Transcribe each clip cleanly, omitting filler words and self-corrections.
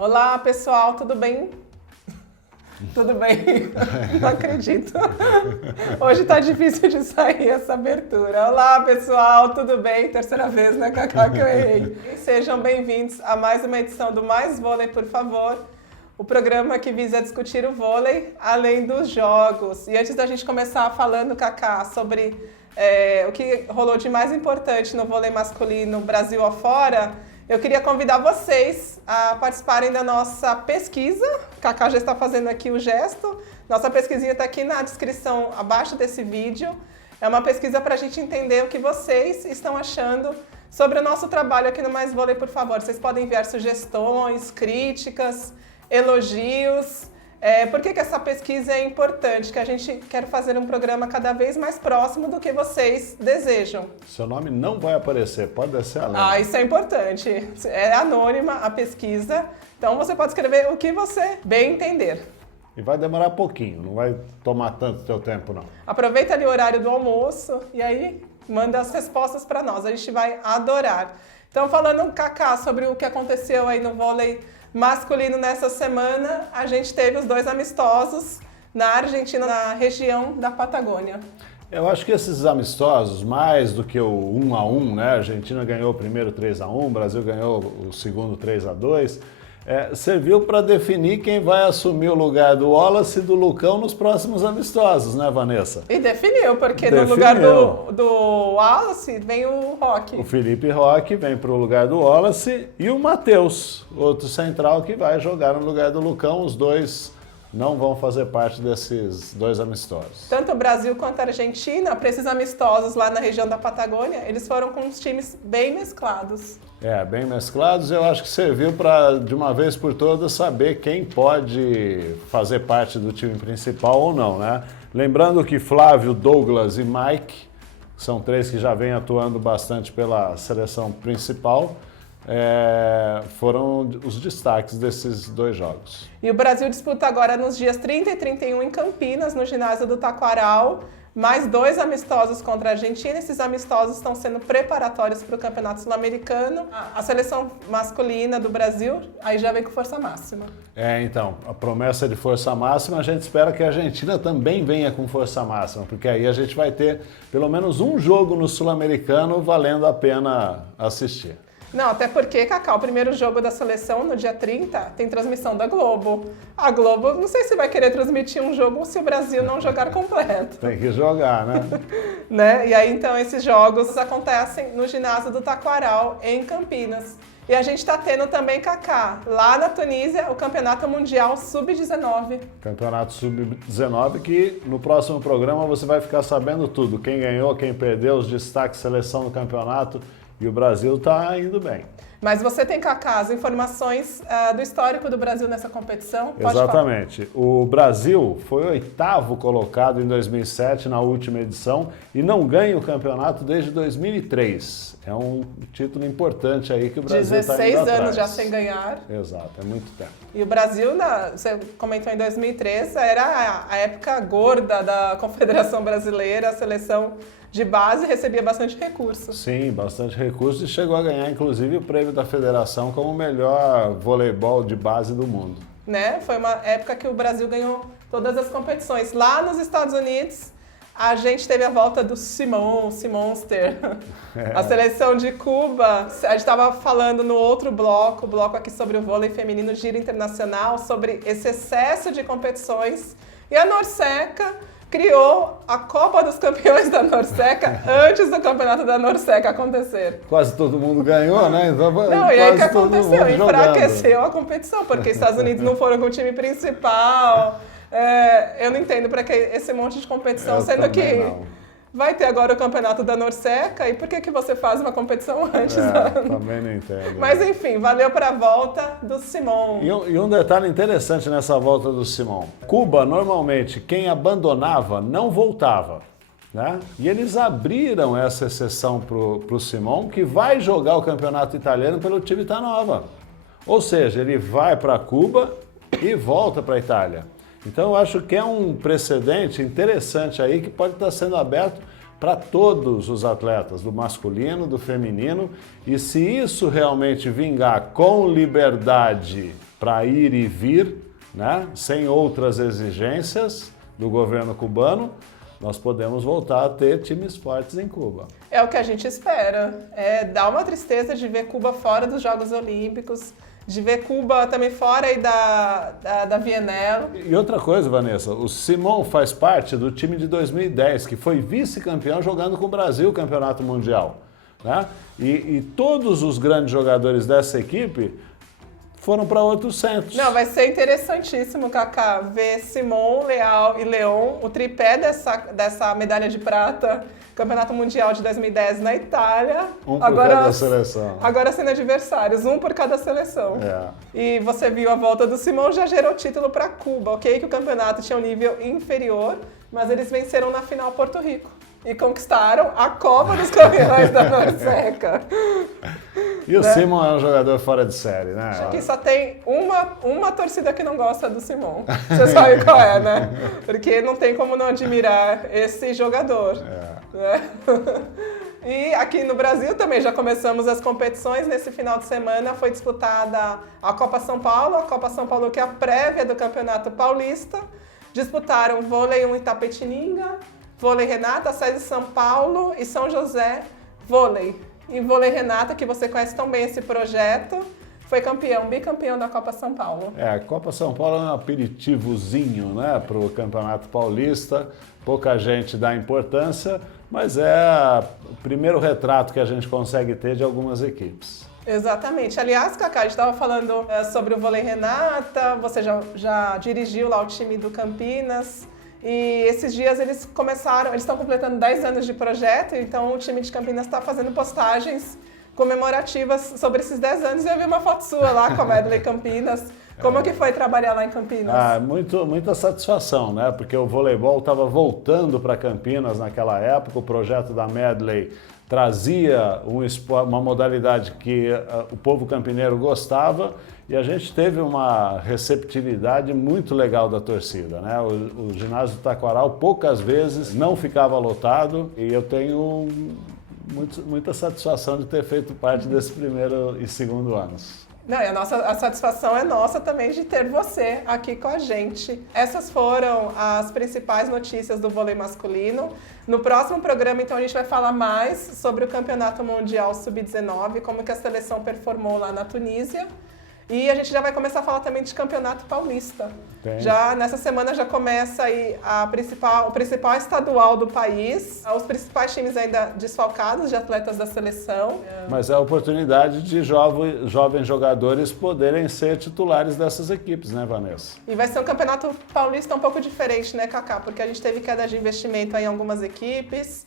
Olá, pessoal, tudo bem? Tudo bem? Não acredito. Hoje tá difícil de sair essa abertura. Olá, pessoal, tudo bem? Terceira vez, né, Cacá, que eu errei. Sejam bem-vindos a mais uma edição do Mais Vôlei, por favor. O programa que visa discutir o vôlei além dos jogos. E antes da gente começar falando, Cacá, sobre o que rolou de mais importante no vôlei masculino Brasil afora, eu queria convidar vocês a participarem da nossa pesquisa. O Cacá já está fazendo aqui o gesto. Nossa pesquisinha está aqui na descrição abaixo desse vídeo. É uma pesquisa para a gente entender o que vocês estão achando sobre o nosso trabalho aqui no Mais Vôlei, por favor. Vocês podem enviar sugestões, críticas, elogios. Por que essa pesquisa é importante? Que a gente quer fazer um programa cada vez mais próximo do que vocês desejam. Seu nome não vai aparecer, pode descer além. Isso é importante. É anônima a pesquisa, então você pode escrever o que você bem entender. E vai demorar pouquinho, não vai tomar tanto teu tempo, não. Aproveita ali o horário do almoço e aí manda as respostas para nós, a gente vai adorar. Então, falando, Cacá, sobre o que aconteceu aí no vôlei masculino nessa semana, a gente teve os 2 amistosos na Argentina, na região da Patagônia. Eu acho que esses amistosos, mais do que o 1-1, né? A Argentina ganhou o primeiro 3-1, o Brasil ganhou o segundo 3-2, serviu para definir quem vai assumir o lugar do Wallace e do Lucão nos próximos amistosos, né, Vanessa? E definiu, porque no lugar do Wallace vem o Roque. O Felipe Roque vem para o lugar do Wallace e o Matheus, outro central que vai jogar no lugar do Lucão. Os dois não vão fazer parte desses 2 amistosos. Tanto o Brasil quanto a Argentina, para esses amistosos lá na região da Patagônia, eles foram com os times bem mesclados. Bem mesclados. Eu acho que serviu para, de uma vez por todas, saber quem pode fazer parte do time principal ou não, né? Lembrando que Flávio, Douglas e Mike são 3 que já vêm atuando bastante pela seleção principal. Foram os destaques desses 2 jogos. E o Brasil disputa agora nos dias 30 e 31 em Campinas, no ginásio do Taquaral, mais 2 amistosos contra a Argentina. Esses amistosos estão sendo preparatórios para o Campeonato Sul-Americano. A seleção masculina do Brasil aí já vem com força máxima. Então, a promessa de força máxima, a gente espera que a Argentina também venha com força máxima, porque aí a gente vai ter pelo menos um jogo no Sul-Americano valendo a pena assistir. Não, até porque, Cacá, o primeiro jogo da seleção, no dia 30, tem transmissão da Globo. A Globo, não sei se vai querer transmitir um jogo se o Brasil não jogar completo. Tem que jogar, né? E aí, então, esses jogos acontecem no ginásio do Taquaral, em Campinas. E a gente está tendo também, Cacá, lá na Tunísia, o Campeonato Mundial Sub-19. Campeonato Sub-19 que no próximo programa você vai ficar sabendo tudo. Quem ganhou, quem perdeu, os destaques, seleção do campeonato. E o Brasil está indo bem. Mas você tem, Cacá, as informações do histórico do Brasil nessa competição? Pode Exatamente. Falar. O Brasil foi o 8º colocado em 2007, na última edição, e não ganha o campeonato desde 2003. É um título importante aí que o Brasil está indo 16 atrás. anos já sem ganhar. Exato, é muito tempo. E o Brasil, você comentou em 2003, era a época gorda da Confederação Brasileira, a seleção de base recebia bastante recurso. Sim, bastante recurso e chegou a ganhar, inclusive, o prêmio da federação como o melhor voleibol de base do mundo. Né? Foi uma época que o Brasil ganhou todas as competições. Lá nos Estados Unidos, a gente teve a volta do Simonster, a seleção de Cuba. A gente estava falando no outro bloco, o bloco aqui sobre o vôlei feminino Giro Internacional, sobre esse excesso de competições. E a Norseca criou a Copa dos Campeões da Norseca antes do campeonato da Norseca acontecer. Quase todo mundo ganhou, né? Então, não, e aí o que aconteceu? Enfraqueceu a competição, porque os Estados Unidos não foram com o time principal. Eu não entendo para que esse monte de competição, sendo que vai ter agora o campeonato da Norseca, e por que você faz uma competição antes? Também não entendo. Mas enfim, valeu para a volta do Simon. E um detalhe interessante nessa volta do Simon. Cuba, normalmente, quem abandonava não voltava, né? E eles abriram essa exceção para o Simon, que vai jogar o campeonato italiano pelo time Tanova. Ou seja, ele vai para Cuba e volta para a Itália. Então eu acho que é um precedente interessante aí que pode estar sendo aberto para todos os atletas, do masculino, do feminino, e se isso realmente vingar com liberdade para ir e vir, né? Sem outras exigências do governo cubano, nós podemos voltar a ter times fortes em Cuba. É o que a gente espera. Dá uma tristeza de ver Cuba fora dos Jogos Olímpicos, de ver Cuba também fora aí da Bienal. E outra coisa, Vanessa, o Simão faz parte do time de 2010, que foi vice-campeão jogando com o Brasil o Campeonato Mundial, né? E todos os grandes jogadores dessa equipe foram para outros centros. Não, vai ser interessantíssimo, Kaká, ver Simão, Leal e Leon, o tripé dessa medalha de prata, Campeonato Mundial de 2010 na Itália. Um por cada seleção. Agora sendo adversários, um por cada seleção. E você viu a volta do Simão, já gerou título para Cuba, ok? Que o campeonato tinha um nível inferior, mas eles venceram na final Porto Rico. E conquistaram a Copa dos Campeões da Norseca. E o Simão é um jogador fora de série, né? Aqui só tem uma torcida que não gosta do Simão. Você sabe qual é, né? Porque não tem como não admirar esse jogador. Né? E aqui no Brasil também já começamos as competições. Nesse final de semana foi disputada a Copa São Paulo que é a prévia do Campeonato Paulista. Disputaram vôlei 1 Itapetininga, vôlei Renata, SESI São Paulo e São José vôlei. E vôlei Renata, que você conhece tão bem esse projeto, foi bicampeão da Copa São Paulo. A Copa São Paulo é um aperitivozinho, né, para o Campeonato Paulista. Pouca gente dá importância, mas é o primeiro retrato que a gente consegue ter de algumas equipes. Exatamente. Aliás, Kaká, a gente estava falando sobre o vôlei Renata, você já dirigiu lá o time do Campinas. E esses dias eles estão completando 10 anos de projeto, então o time de Campinas está fazendo postagens comemorativas sobre esses 10 anos e eu vi uma foto sua lá com a Medley Campinas. Como que foi trabalhar lá em Campinas? Muita satisfação, né? Porque o voleibol estava voltando para Campinas naquela época, o projeto da Medley trazia uma modalidade que o povo campineiro gostava e a gente teve uma receptividade muito legal da torcida, né? O ginásio do Taquaral poucas vezes não ficava lotado e eu tenho muita satisfação de ter feito parte desse primeiro e segundo anos. Não, e a satisfação é nossa também de ter você aqui com a gente. Essas foram as principais notícias do vôlei masculino. No próximo programa, então, a gente vai falar mais sobre o Campeonato Mundial Sub-19, como que a seleção performou lá na Tunísia. E a gente já vai começar a falar também de Campeonato Paulista. Já nessa semana já começa aí o principal estadual do país, os principais times ainda desfalcados de atletas da seleção. Mas é a oportunidade de jovens jogadores poderem ser titulares dessas equipes, né, Vanessa? E vai ser um Campeonato Paulista um pouco diferente, né, Kaká? Porque a gente teve queda de investimento aí em algumas equipes.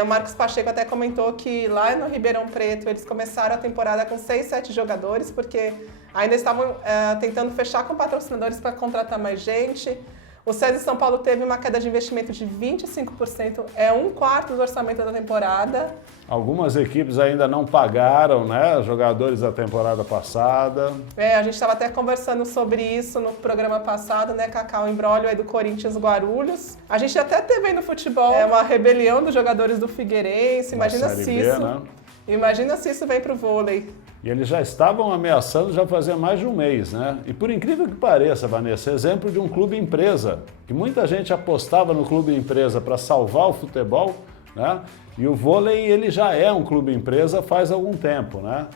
O Marcos Pacheco até comentou que lá no Ribeirão Preto eles começaram a temporada com 6, 7 jogadores, porque ainda estavam tentando fechar com patrocinadores para contratar mais gente. O SESI São Paulo teve uma queda de investimento de 25%, é 1/4 do orçamento da temporada. Algumas equipes ainda não pagaram, né, jogadores da temporada passada. A gente estava até conversando sobre isso no programa passado, né, Kaká, o imbróglio aí do Corinthians Guarulhos. A gente até teve aí no futebol uma rebelião dos jogadores do Figueirense, imagina se isso... Né? Imagina se isso vem para o vôlei. E eles já estavam ameaçando já fazia mais de um mês, né? E por incrível que pareça, Vanessa, exemplo de um clube empresa, que muita gente apostava no clube empresa para salvar o futebol, né? E o vôlei, ele já é um clube empresa faz algum tempo, né?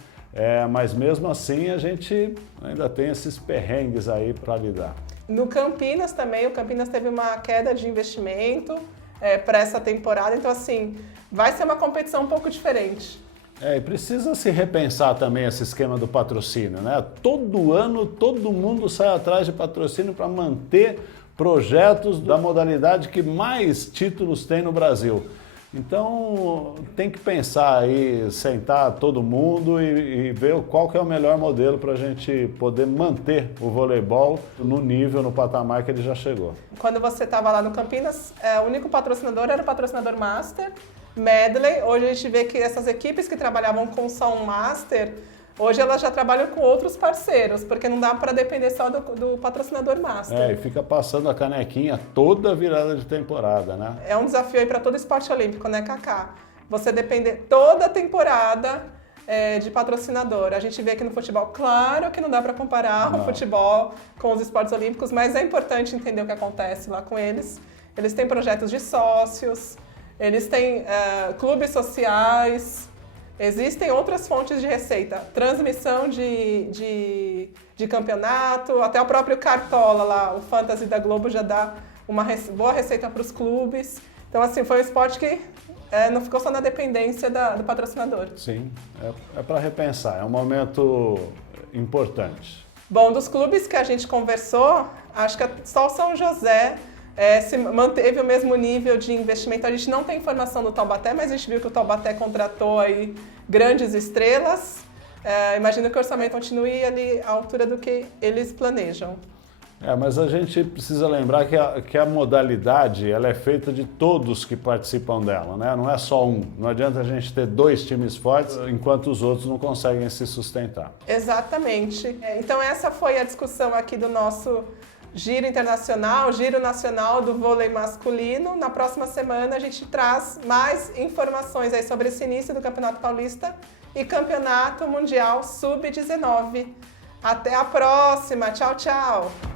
Mas mesmo assim a gente ainda tem esses perrengues aí para lidar. No Campinas também, o Campinas teve uma queda de investimento para essa temporada, então assim, vai ser uma competição um pouco diferente. E precisa se repensar também esse esquema do patrocínio, né? Todo ano, todo mundo sai atrás de patrocínio para manter projetos da modalidade que mais títulos tem no Brasil. Então, tem que pensar aí, sentar todo mundo e ver qual que é o melhor modelo para a gente poder manter o voleibol no nível, no patamar que ele já chegou. Quando você estava lá no Campinas, o único patrocinador era o patrocinador Master, Medley. Hoje a gente vê que essas equipes que trabalhavam com só um Master, hoje elas já trabalham com outros parceiros, porque não dá para depender só do patrocinador Master. E fica passando a canequinha toda virada de temporada, né? É um desafio aí para todo esporte olímpico, né, Kaká? Você depender toda a temporada de patrocinador. A gente vê aqui no futebol, claro que não dá para comparar o futebol com os esportes olímpicos, mas é importante entender o que acontece lá com eles. Eles têm projetos de sócios, eles têm clubes sociais, existem outras fontes de receita, transmissão de campeonato, até o próprio Cartola lá, o Fantasy da Globo já dá uma boa receita para os clubes. Então, assim, foi um esporte que não ficou só na dependência do patrocinador. Sim, é para repensar, é um momento importante. Bom, dos clubes que a gente conversou, acho que só o São José se manteve o mesmo nível de investimento. A gente não tem informação do Taubaté, mas a gente viu que o Taubaté contratou aí grandes estrelas. Imagino que o orçamento continue ali à altura do que eles planejam. Mas a gente precisa lembrar que a modalidade ela é feita de todos que participam dela, né? Não é só um. Não adianta a gente ter 2 times fortes enquanto os outros não conseguem se sustentar. Exatamente. Então essa foi a discussão aqui do nosso Giro Internacional, Giro Nacional do Vôlei Masculino. Na próxima semana a gente traz mais informações aí sobre esse início do Campeonato Paulista e Campeonato Mundial Sub-19. Até a próxima. Tchau, tchau.